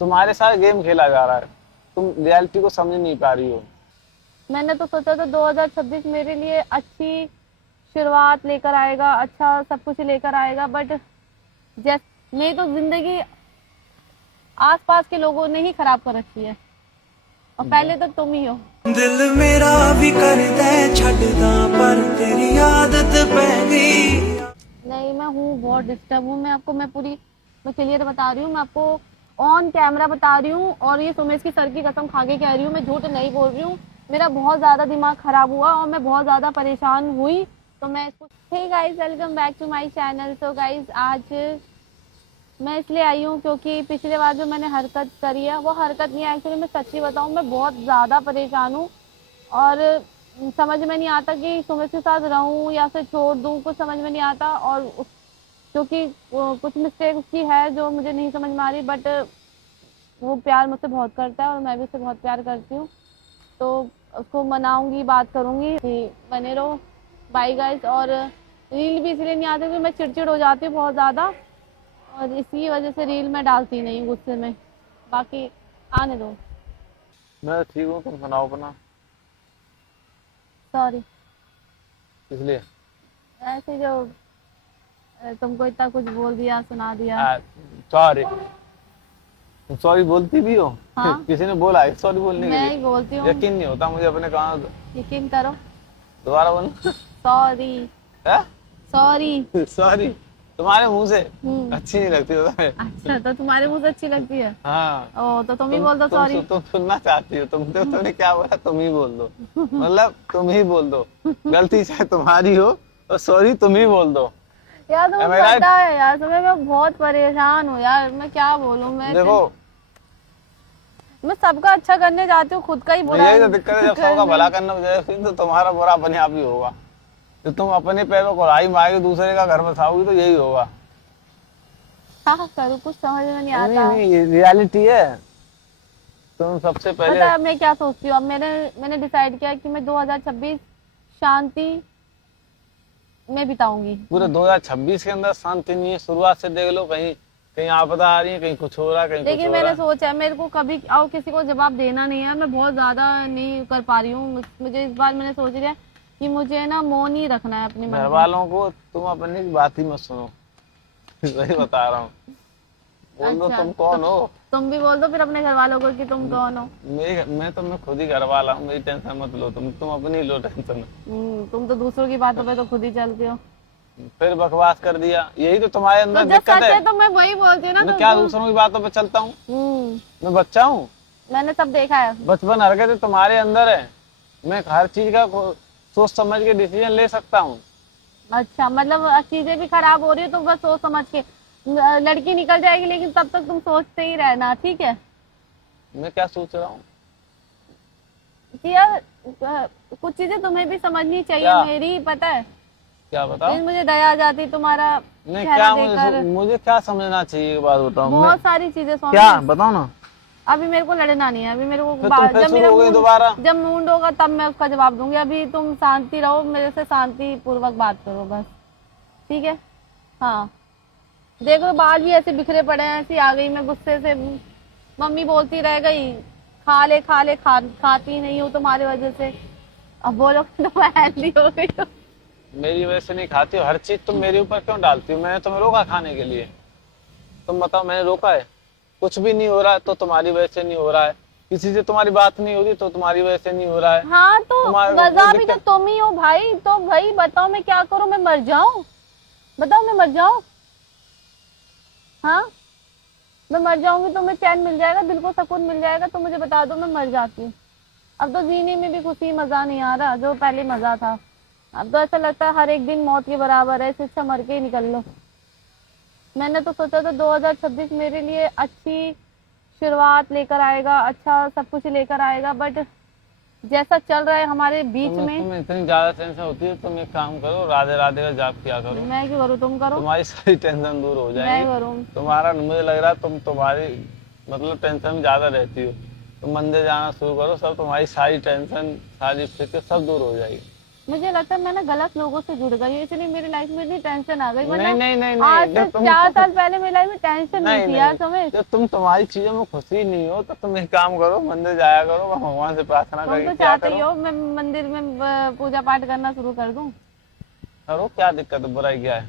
तुम्हारे साथ गेम खेला जा रहा है, तुम रियलिटी को समझ नहीं पा रही हो। मैंने तो सोचा था 2026 मेरे लिए अच्छी शुरुआत लेकर आएगा, अच्छा सब कुछ लेकर आएगा, बट जैसे मेरी तो जिंदगी आसपास के लोगों ने ही खराब कर रखी है, और पहले तो तुम ही हो। दिल मेरा भी करदा छड्डदा पर तेरी आदत पै गई। नहीं, मैं हूँ बहुत डिस्टर्ब हूँ। मैं क्लियर बता रही हूँ, मैं आपको ऑन कैमरा बता रही हूँ, और ये सुमेश की सर की कसम खा के कह रही हूँ, मैं झूठ नहीं बोल रही हूँ। मेरा बहुत ज्यादा दिमाग खराब हुआ और मैं बहुत ज्यादा परेशान हुई, तो मैं इसको। Hey guys, welcome back to my channel. तो गाइस, आज मैं इसलिए आई हूँ क्योंकि पिछले बार जो मैंने हरकत करी है, वो हरकत नहीं है एक्चुअली। मैं सच्ची बताऊँ, मैं बहुत ज़्यादा परेशान हूँ, और समझ में नहीं आता कि सुमित के साथ रहूँ या फिर छोड़ दूँ, कुछ समझ में नहीं आता। और क्योंकि कुछ मिस्टेक उसकी है जो मुझे नहीं समझ में आ रही, बट वो प्यार मुझसे बहुत करता है और मैं भी उससे बहुत प्यार करती हूँ। तो उसको मनाऊंगी, बात करूंगी कि बने रहो। Bye guys. और रील भी इसलिए नहीं आती क्योंकि मैं चिड़चिड़ हो जाती हूँ बहुत ज़्यादा, और इसी वजह से रील में डालती नहीं हूँ गुस्से में। बाकी आने दो। मैं ठीक हूँ, तुम सुनाओ अपना। सॉरी, इसलिए ऐसे जो तुमको इतना कुछ बोल दिया, सुना दिया। सॉरी। तुम सॉरी बोलती भी हो? हाँ, किसी ने बोला है सॉरी बोलने के मैं लिए? ही बोलती हूँ। यकीन नहीं होता मुझे अपने कानों से। यकीन करो। दोबारा बोलना। सॉरी। सॉरी। सॉरी तुम्हारे मुंह से हम्म। अच्छी नहीं लगती हो तुम्हें। अच्छा, तो तुम्हारे मुंह से अच्छी लगती है? हाँ। ओ, तो तुम ही बोल दो सॉरी। तुम सुनना चाहती हो, तुमने क्या बोला, तुम ही बोल दो। मतलब तुम ही बोल दो, गलती चाहे तुम्हारी हो, और सॉरी तुम ही बोल दो। यार तुम्हें Am I right? पता है यार, तुम्हें मैं बहुत परेशान हूँ यार, मैं क्या बोलूँ। देखो, मैं सबका अच्छा करने जाती हूँ, खुद का ही बुरा यही तो दिक्कत है, जब सबका भला करना जाएगा तो तुम्हारा बुरा अपने आप ही होगा। तो तुम अपने पैरों को राई मारेगी, दूसरे का घर बसाओगी, तो यही होगा। हाँ करूँ, कुछ समझ में नहीं नहीं आता। नहीं, ये रियलिटी है। तुम सबसे पहले पता है मैं क्या सोचती हूँ? अब मैंने डिसाइड किया कि मैं 2026 शांति में बिताऊंगी। पूरे 2026 के अंदर शांति नहीं है। शुरुआत से देख लो, कहीं कहीं आपदा आ रही है, कहीं कुछ हो रहा है, कहीं कुछ लेकिन हो मैंने रहा है। सोचा है मेरे को कभी और किसी को जवाब देना नहीं है। मैं बहुत ज्यादा नहीं कर पा रही हूँ। मुझे इस बार मैंने सोच लिया कि मुझे ना मौन ही रखना है अपने मन घर में। वालों को तुम अपनी बात ही मत सुनो। वही बता रहा हूँ। बोल दो अच्छा, तुम कौन हो। तुम भी बोल दो फिर अपने घर वालों को कि तुम कौन हो। मैं खुद ही घर वाला हूँ, मेरी टेंशन मत लो। तुम अपनी लो टेंशन। तुम तो दूसरों की बातों पे तो खुद ही चलते हो। फिर बकवास कर दिया, यही तो तुम्हारे तो अंदर जब दिक्कत सच है। है तो मैं वही बोलती हूँ ना। मैं तो क्या दूसरों की बातों पे चलता हूँ? मैं बच्चा हूँ? मैंने सब देखा है। बचपन हरकतें तुम्हारे अंदर है। मैं हर चीज का सोच समझ के डिसीजन ले सकता हूँ। अच्छा, मतलब चीजें भी खराब हो रही है तो बस सोच समझ के लड़की निकल जाएगी, लेकिन तब तक तुम सोचते ही रहना, ठीक है? मैं क्या सोच रहा हूँ? कि यार कुछ चीजें तुम्हें भी समझनी चाहिए। क्या? मेरी पता है, क्या बताओ? लेकिन मुझे दया आ जाती तुम्हारा नहीं, चेहरा क्या देखकर। मुझे क्या समझना चाहिए, एक बात बताओ। बहुत सारी चीजें क्या सोच। बताओ ना। अभी मेरे को लड़ना नहीं है। अभी मेरे को फिर तुम फिर शुरू हो गई दोबारा। जब मूड होगा तब मैं उसका जवाब दूंगी। अभी तुम शांति रहो, मेरे से शांति पूर्वक बात करो बस, ठीक है? हाँ, देखो बाल भी ऐसे बिखरे पड़े हैं। ऐसी आ गई मैं गुस्से से, मम्मी बोलती रह गई खा ले खा ले, खाती नहीं हूँ तुम्हारी वजह से। अब बोलो तुम हेल्दी हो गई हो। मेरी वजह से नहीं खाती हो, हर चीज तुम मेरे ऊपर क्यों डालती हो? मैंने तुम्हें रोका खाने के लिए? तुम बताओ, मैंने रोका है? कुछ भी नहीं हो रहा है तो तुम्हारी वजह से नहीं हो रहा है। किसी से तुम्हारी बात नहीं हो रही तो तुम्हारी वजह से नहीं हो रहा है। हाँ, तो वजह भी तो दिक्कत। तुम ही हो भाई। तो भाई बताओ मैं क्या करूं? मैं मर जाऊं? बताओ मैं मर जाऊं? हाँ, मैं मर जाऊंगी तो मैं चैन मिल जाएगा, दिल को सुकून मिल जाएगा, तो मुझे बता दो, मैं मर जाती हूँ। अब तो जीने में भी खुशी मजा नहीं आ रहा जो पहले मजा था। अब तो ऐसा लगता है हर एक दिन मौत के बराबर है, इससे अच्छा मर के ही निकल लो। मैंने तो सोचा था 2026 मेरे लिए अच्छी शुरुआत लेकर आएगा, अच्छा सब कुछ लेकर आएगा, बट जैसा चल रहा है हमारे बीच में। तुम्हें इतनी ज्यादा टेंशन होती है, तुम एक काम करो, राधे राधे का जाप किया करो। मैं क्यों करूँ? तुम करो। तुम्हारी सारी टेंशन दूर हो मैं जाएगी। करूँ? तुम्हारा मुझे लग रहा है तुम्हारी मतलब टेंशन ज्यादा रहती हो। तुम मंदिर जाना शुरू करो, सब तुम्हारी सारी टेंशन, सारी फिक्र सब दूर हो जाएगी। मुझे लगता है मैं ना गलत लोगों से जुड़ गई हूँ, इसलिए मेरी लाइफ में इतनी टेंशन आ गई। नहीं नहीं नहीं आज नहीं, से तुम 4 साल पहले मेरी लाइफ में टेंशन नहीं थी यार, समझ। जब तुम तुम्हारी चीजों में खुशी नहीं हो तो तुम एक काम करो, मंदिर जाया करो, भगवान से प्रार्थना तुम तो करके क्या चाहते ही करो, हो मैं मंदिर में पूजा पाठ करना शुरू कर दूं, करो, क्या दिक्कत है, बुराई क्या है,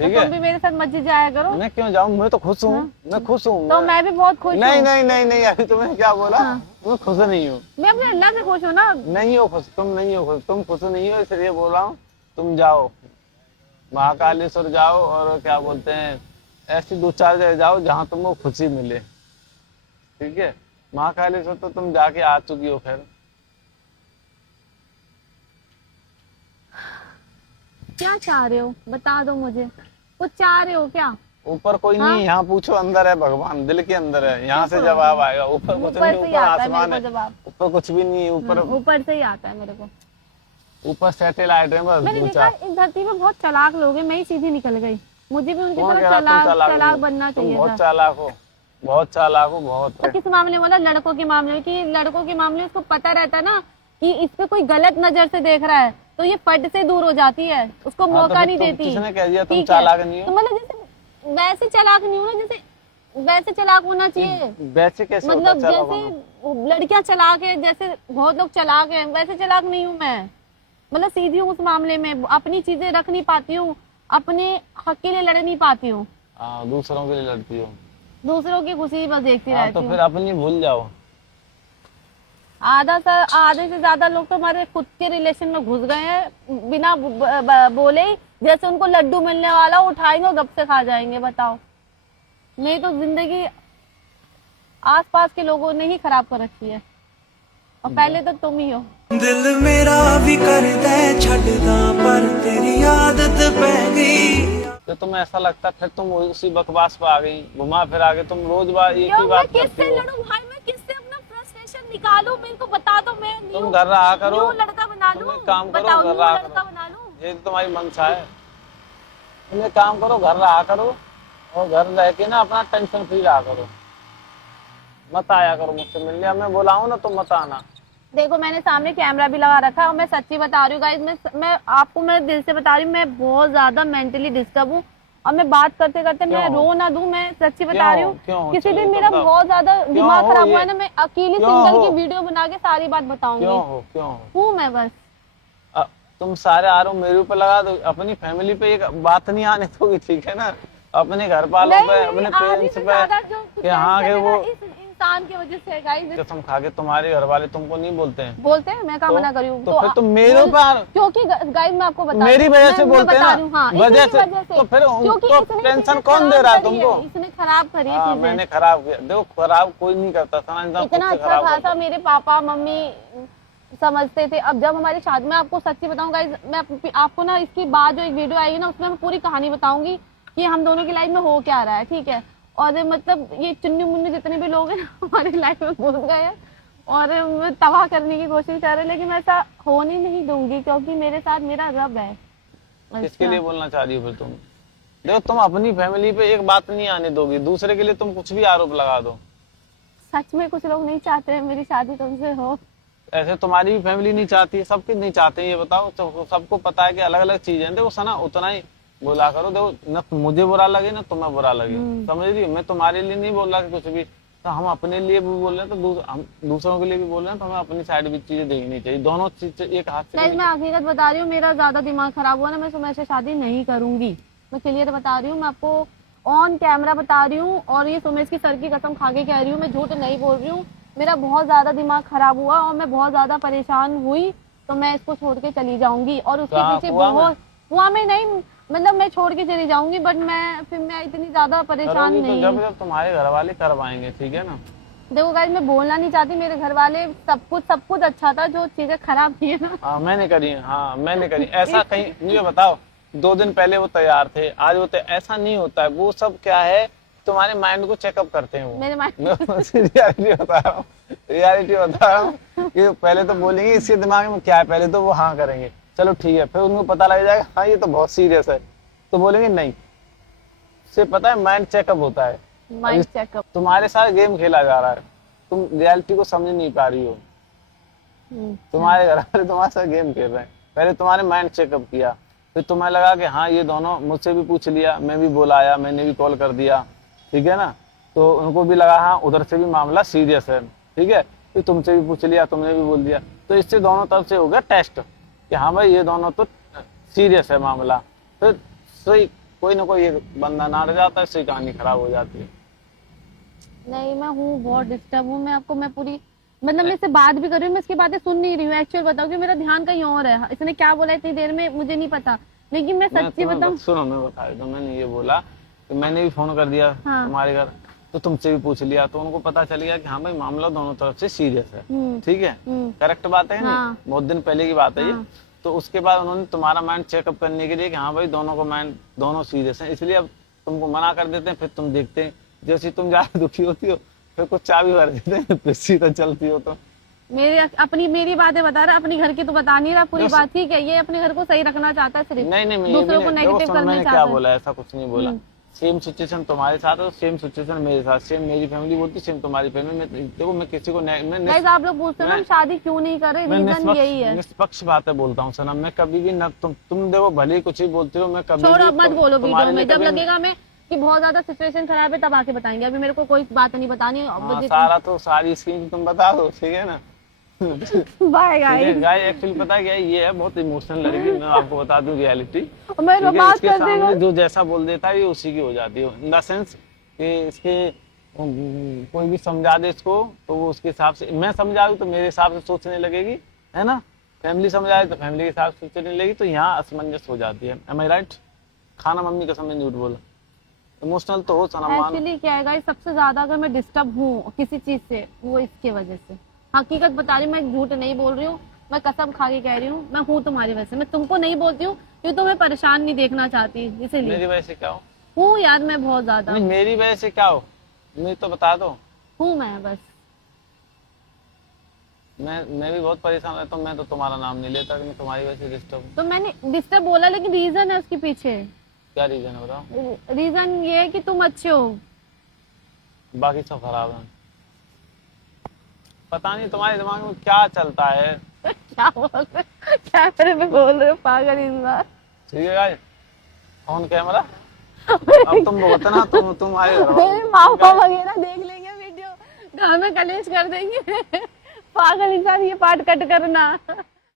तो ठीक है। तुम भी मेरे साथ मस्जिद जाया करो। मैं क्यों जाऊँ, मैं तो खुश हूँ, मैं खुश हूँ। तो मैं भी बहुत खुश नहीं हूँ। नहीं नहीं नहीं, अभी तुमने क्या बोला, मैं खुश नहीं हूँ। मैं अपने अल्लाह से खुश हूँ ना। नहीं हो खुश, तुम नहीं हो खुश, तुम खुश नहीं हो, इसलिए बोल रहा हूँ। तुम जाओ महाकालेश्वर जाओ, और क्या बोलते हैं, ऐसी 2-4 जगह जाओ जहाँ तुमको खुशी मिले, ठीक है। महाकालेश्वर तो तुम जाके आ चुकी हो, खैर। क्या चाह रहे हो बता दो मुझे, कुछ चाह रहे हो क्या? ऊपर कोई हाँ? नहीं, यहाँ पूछो, अंदर है भगवान, दिल के अंदर है, यहाँ से जवाब आएगा। ऊपर कुछ ऊपर नहीं, से ही ऊपर आता है आसमान मेरे को है, जवाब। ऊपर कुछ भी नहीं है, ऊपर ऊपर से ही आता है मेरे को। ऊपर सैटेलाइट है बस मैंने 2-4। देखा इस धरती में बहुत चालाक लोग हैं, मैं ही सीधी निकल गई। मुझे भी उनकी कौन तरह कह रहा तुम चालाक हो? बनना तुम चाहिए बहुत था। चालाक हो, बहुत चालाक हो, बहुत। तो किस मामले में बोला? लड़कों के मामले में, कि लड़कों के मामले में उसको पता रहता है ना कि इस पे कोई गलत नजर से देख रहा है, तो ये फट से दूर हो जाती है, उसको हाँ, तो मौका फिर नहीं देती। किसने कह दिया तुम ठीक है? चालाक नहीं तो हो? मतलब जैसे वैसे चालाक नहीं हो ना, जैसे वैसे चालाक होना चाहिए। वैसे कैसे होता मतलब चालाक जैसे होना? लड़कियां चालाक है, जैसे बहुत लोग चालाक हैं, वैसे चालाक नहीं हूँ मैं। मतलब सीधी हूँ उस मामले में, अपनी चीजें रख नहीं पाती हूँ, अपने हक के लिए लड़ नहीं पाती हूँ, हाँ, दूसरों के लिए लड़ती हो। दूसरों की खुशी बस देखती हाँ, रहती तो हूँ। फिर अपनी भूल जाओ। आधे से ज्यादा लोग तो हमारे खुद के रिलेशन में घुस गए हैं बिना बोले ही, जैसे उनको लड्डू मिलने वाला उठाएंगे और गप से खा जाएंगे। बताओ, नहीं तो जिंदगी आसपास के लोगों ने ही खराब कर रखी है, और पहले तो तुम ही हो। दिल मेरा भी करदा छड्डदा पर तेरी आदत पै गई। तो तुम्हें ऐसा लगता है, फिर तुम उसी बकवास पर आ गई, घुमा फिर आ गई, तुम रोज बार एक क्यों ही मैं बात किससे करती हो। लड़ूं भाई? मैं किससे अपना फ्रस्ट्रेशन निकालूं? मेरे को बता दो, मैं तुम घर रहा करो, न्यू लड़का बना तुम लूं। एक काम करो, बताओ, घर न्यू रहा लड़का करो। बना लूं। ये तो तुम्हारी मंशा है। तुम एक काम करो, घर रहा करो, और घर रह के ना अपना टेंशन फ्री रहा करो, मत आया करो मुझसे मिलने। अब मैं बुलाऊं ना, तुम मत आना। देखो, मैंने सामने कैमरा भी लगा रखा है, और मैं सच्ची बता रही हूँ गाइस, मैं आपको, मैं दिल से बता रही हूँ, मैं बहुत ज्यादा मेंटली डिस्टर्ब हूँ, और मैं बात करते करते मैं क्यों? रो ना दूं, मैं सच्ची बता क्यों? रही हूँ। क्यों? किसी चलिए दिन तो मेरा बताओ। बहुत ज्यादा दिमाग हो खराब हुआ ये? है ना, मैं अकेली क्यों सिंगल हो? की वीडियो बना के सारी बात बताऊंगी। क्यों हो, क्यों हो? हूँ मैं बस। तुम सारे आरोप मेरे ऊपर लगा दो, अपनी फैमिली पे एक बात नहीं आने दोगी, ठीक है ना, अपने घर वालों नहीं, पे, नहीं, अपने आधी पेरेंट्स से पे, ज्यादा जो कि हाँ कि वो इस इंसान की वजह से गाइस कसम खा के तुम्हारे घर वाले तुमको नहीं बोलते हैं, बोलते हैं, मैं कहाँ तो- मना करी हूँ? तो फिर तुम मेरे ऊपर, क्योंकि गाइस मैं आपको बता मेरी रही हूँ, वजह से मैं बोलते हैं बता ना, रही हूँ, हाँ, वजह इसी से, वजह से। तो फिर क्योंकि उनको इसने टेंशन चीजें कौन दे खराब रहा है करी तुमको? इसने खराब करी है हाँ, चीजें। मैंने खराब किया, देखो खराब कोई नहीं करता था, इंसान खुद इतना से अच्छा खराब खासा करता। मेरे पापा मम्मी समझते थे। अब जब हमारी शादी में, आपको सच्ची बताऊं गाइस, मैं आपको ना इसकी बाद जो एक वीडियो आएगी ना, उसमें मैं पूरी कहानी बताऊंगी कि हम दोनों की लाइफ में हो क्या रहा है, ठीक है। और मतलब ये चुन्नी मुन्नी जितने भी लोग हैं ना, हमारी लाइफ में घुस गए हैं और तबाह करने की कोशिश कर रहे हैं, लेकिन मैं ऐसा होने नहीं दूंगी, क्योंकि मेरे साथ मेरा रब है। किसके लिए बोलना चाह रही हो फिर तुम? देखो, तुम अपनी फैमिली पे एक बात नहीं आने दोगी, दूसरे के लिए तुम कुछ भी आरोप लगा दो। सच में कुछ लोग नहीं चाहते हैं मेरी शादी तुमसे हो। ऐसे तुम्हारी भी फैमिली नहीं चाहती है, सबके नहीं चाहते हैं, ये बताओ। तो सबको पता है कि अलग अलग चीजें हैं। देखो सना, उतना ही बोला करो, देखो न मुझे बुरा लगे ना तुम्हें बुरा लगे, समझ रही हो? मैं तुम्हारे लिए नहीं बोल रहा कि कुछ भी, तो हम अपने लिए भी बोल रहे हैं, तो हम दूसरों के लिए भी बोल रहे हैं, तो हमें अपनी साइड भी चीजें देखनी चाहिए, दोनों चीज एक हाथ से नहीं, मैं हकीकत बता रही हूँ, मेरा ज्यादा दिमाग खराब हुआ ना, मैं सुमेश से शादी नहीं करूंगी। मैं क्लियर बता रही हूँ, मैं आपको ऑन कैमरा बता रही हूँ, और ये सुमेश की सर की कसम खा के कह रही हूँ, मैं झूठ नहीं बोल रही हूँ। मेरा बहुत ज्यादा दिमाग खराब हुआ और मैं बहुत ज्यादा परेशान हुई, तो मैं इसको छोड़ के चली जाऊंगी। और उसके पीछे बहुत कुआं में नहीं, मतलब मैं छोड़ के चली जाऊंगी, बट मैं इतनी ज्यादा परेशान नहीं। जब जब तुम्हारे घर वाले करवाएंगे, ठीक है ना। देखो गाइस, मैं बोलना नहीं चाहती, मेरे घर वाले सब कुछ अच्छा था, जो चीजें खराब की है ना। हाँ मैंने करी, हाँ मैंने करी। ऐसा कहीं मुझे बताओ, 2 दिन पहले वो तैयार थे, आज वो ऐसा नहीं होता है। वो सब क्या है, तुम्हारे माइंड को चेकअप करते हैं वो। मेरे माइंड रियलिटी बता रहा हूँ, रियलिटी बता रहा हूँ कि पहले तो बोलेंगे इसके दिमाग में क्या है, पहले तो वो हाँ करेंगे, चलो ठीक है, फिर उनको पता लग जाएगा हाँ ये तो बहुत सीरियस है, तो बोलेंगे नहीं। से पता है माइंड चेकअप होता है, माइंड चेकअप। तुम्हारे साथ गेम खेला जा रहा है, तुम रियलिटी को समझ नहीं पा रही हो। तुम्हारे घर वाले तुम्हारे साथ गेम खेल रहे हैं, पहले तुम्हारे माइंड चेकअप किया, फिर तुम्हें लगा कि हाँ ये दोनों, मुझसे भी पूछ लिया, मैं भी बुलाया, मैंने भी कॉल कर दिया, ठीक है ना, तो उनको भी लगा हाँ उधर से भी मामला सीरियस है, ठीक है, फिर तुमसे भी पूछ लिया, तुमने भी बोल दिया, तो इससे दोनों तरफ से हो गया टेस्ट कि हाँ भाई ये दोनों तो सीरियस है मामला, फिर सही कोई ना कोई एक बंदा ना रह जाता है, इससे कहानी खराब हो जाती है। नहीं, मैं हूँ बहुत डिस्टर्ब हूँ। मैं पूरी मतलब मैं इससे बात भी कर रही हूँ, मैं इसकी बातें सुन नहीं रही हूँ। एक्चुअल बताओ कि मेरा ध्यान कहीं और है। इसने क्या बोला इतनी देर में मुझे नहीं पता, लेकिन मैं सच्ची बताऊँ, सुनो मैं बता देता हूँ, मैंने ये बोला कि मैंने भी फोन कर दिया हाँ। तुम्हारे घर, तो तुमसे भी पूछ लिया, तो उनको पता चल गया कि हाँ भाई मामला दोनों तरफ से सीरियस है, ठीक है, करेक्ट बात है हाँ। नहीं, बहुत दिन पहले की बात है ये। हाँ। तो उसके बाद उन्होंने तुम्हारा माइंड चेकअप करने के लिए कि हाँ भाई दोनों का माइंड दोनों सीरियस है, इसलिए अब तुमको मना कर देते हैं, फिर तुम देखते हैं जैसे तुम ज्यादा दुखी होती हो फिर कुछ चाबी भर देते हैं, फिर सीधा चलती हो। तो मेरी बातें बता रहा, अपनी घर की तो बता नहीं रहा पूरी बात। ठीक है, ये अपने घर को सही रखना चाहता है सिर्फ, नहीं मैं दूसरों को नेगेटिव करना मैंने चाहता क्या है। बोला, ऐसा कुछ नहीं बोला। सेम सिचुएशन तुम्हारे साथ है, सेम सिचुएशन मेरे साथ, सेम मेरी फैमिली बोलती, सेम तुम्हारी फैमिली। मैं देखो मैं किसी को गाइस आप लोग पूछते हो ना हम शादी क्यों नहीं कर रहे, रीजन यही है। निष्पक्ष बातें बोलता हूँ सनम, मैं कभी भी न तुम देखो भले ही कुछ ही बोलते हो, मैं कभी छोड़ो, भी मत बोलो वीडियो में, जब कभी- लगेगा मैं कि बहुत ज्यादा सिचुएशन खराब है तब आके बताएंगे, अभी मेरे को कोई बात नहीं बतानी। सारा तो सारी स्कीम तुम बता दो, ठीक है ना। Bye guys. गाय एक्चुअली पता क्या है, ये है बहुत इमोशनल लड़की, मैं आपको बता दूं रियलिटी। मैं बात इसके कर सामने जो जैसा बोल देता है ये उसी की हो जाती है, इन द सेंस कि इसके कोई भी समझा दे इसको तो वो उसके हिसाब से, मैं समझाऊं तो मेरे हिसाब से सोचने लगेगी, है ना, फैमिली समझाए तो फैमिली के हिसाब से सोचने लगेगी, तो यहाँ असमंजस हो जाती है। एम आई राइट? खाना मम्मी का समय झूठ बोला, इमोशनल तो हो सनम। एक्चुअली क्या है गाइस, सबसे ज्यादा अगर मैं डिस्टर्ब हूँ किसी चीज से वो इसके वजह से, हकीकत बता रही हूँ, मैं झूठ नहीं बोल रही हूँ, मैं कसम खा के कह रही हूँ, मैं हूँ तुम्हारी वजह से। मैं तुमको नहीं बोलती हूँ क्योंकि तुम्हें परेशान नहीं देखना चाहती, इसीलिए। मेरी वजह से क्या हो? हूँ यार मैं बहुत ज्यादा नहीं मेरी वजह से क्या हो, मुझे तो बता दो। हूँ मैं बस। मैं भी बहुत परेशान रहता हूँ, मैं तो तुम्हारा नाम नहीं लेता कि मैं तुम्हारी वजह से डिस्टर्ब हूँ। तो मैंने डिस्टर्ब बोला, लेकिन रीजन है उसके पीछे। क्या रीजन है बताओ? रीजन ये है कि तुम अच्छे हो, बाकी सब खराब है। पता नहीं तुम्हारे दिमाग में क्या चलता है। क्या बोल रहे, क्या मेरे में बोल रहे हो पागल इंसान। ठीक है गाइस, ऑन कैमरा। अब तुम बोलते ना, तुम आए मेरे मामा वगैरह देख लेंगे वीडियो, घर में कलेश कर देंगे। पागल इंसान, ये पार्ट कट करना।